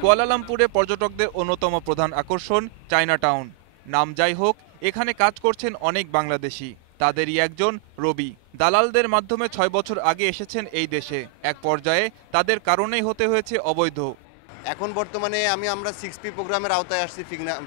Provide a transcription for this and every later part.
কুয়ালালামপুরে পর্যটকদের অন্যতম প্রধান আকর্ষণ চায়না টাউন। নাম যাই হোক, এখানে কাজ করছেন অনেক বাংলাদেশি। তাদেরই একজন রবি। দালালদের মাধ্যমে ৬ বছর আগে এসেছেন এই দেশে। এক পর্যায়ে তাদের কারণেই হতে হয়েছে অবৈধ। এখন বর্তমানে আমরা 6P প্রোগ্রামের আওতায় আসছি,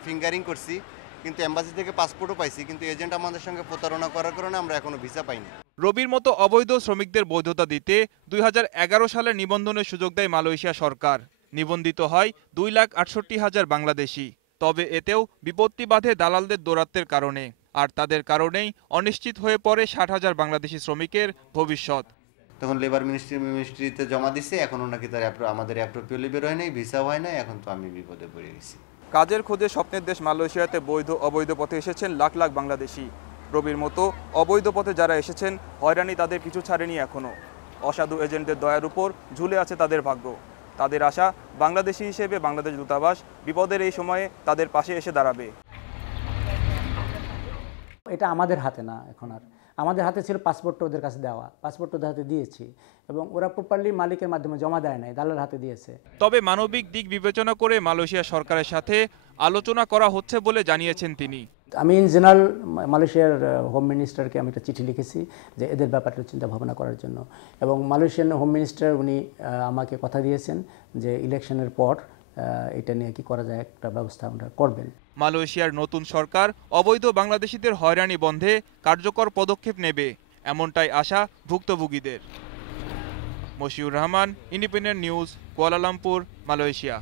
ফিঙ্গারিং করছি, কিন্তু এম্বাসি থেকে পাসপোর্টও পাইছি, কিন্তু এজেন্ট আমাদের সঙ্গে প্রতারণা করার কারণে আমরা এখনো ভিসা পাইনি। রবির মতো অবৈধ শ্রমিকদের বৈধতা দিতে ২০১১ সালে নিবন্ধনের সুযোগ দেয় মালয়েশিয়া সরকার। নিবন্ধিত হয় ২,৬৮,০০০ বাংলাদেশি। তবে এতেও বিপত্তি বাধে দালালদের দৌরাত্বের কারণে। আর তাদের কারণেই অনিশ্চিত হয়ে পড়ে ৬০,০০০ বাংলাদেশি শ্রমিকের ভবিষ্যৎ। তখন লেবার মিনিস্ট্রিতে জমা দিছে, এখনও নাকি আমাদের অ্যাপ্রোপ্রিয়েটলি বের হয় নাই, ভিসা হয় নাই, এখন তো আমি বিপদে পড়ে গেছি। কাজের খোঁজে স্বপ্নের দেশ মালয়েশিয়াতে বৈধ অবৈধ পথে এসেছেন লাখ লাখ বাংলাদেশি। রবির মতো অবৈধ পথে যারা এসেছেন, হয়রানি তাদের পিছু ছাড়েনি এখনো। অসাধু এজেন্টদের দয়ার উপর ঝুলে আছে তাদের ভাগ্য। তাদের আশা, বাংলাদেশি হিসেবে বাংলাদেশ দূতাবাস বিপদের এই সময়ে তাদের পাশে এসে দাঁড়াবে। এটা আমাদের হাতে না, এখন আর আমাদের হাতে ছিল পাসপোর্টটা ওদের কাছে দেওয়া, পাসপোর্ট ওদের হাতে দিয়েছি এবং ওরা প্রপারলি মালিকের মাধ্যমে জমা দেয় নাই, দালালের হাতে দিয়েছে। তবে মানবিক দিক বিবেচনা করে মালয়েশিয়া সরকারের সাথে আলোচনা করা হচ্ছে বলে জানিয়েছেন তিনি। আমি ইন জেনারেল মালয়েশিয়ার হোম মিনিস্টারকে আমি একটা চিঠি লিখেছি যে এদের ব্যাপারটা চিন্তা ভাবনা করার জন্য, এবং মালয়েশিয়ান হোম মিনিস্টার উনি আমাকে কথা দিয়েছেন যে ইলেকশনের পর এটা নিয়ে কি করা যায় একটা ব্যবস্থা আমরা করবেন। মালয়েশিয়ার নতুন সরকার অবৈধ বাংলাদেশিদের হয়রানি বন্ধে কার্যকর পদক্ষেপ নেবে, এমনটাই আশা ভুক্তভোগীদের। Moshiur Rahman, independent news, Kuala Lumpur, Malaysia.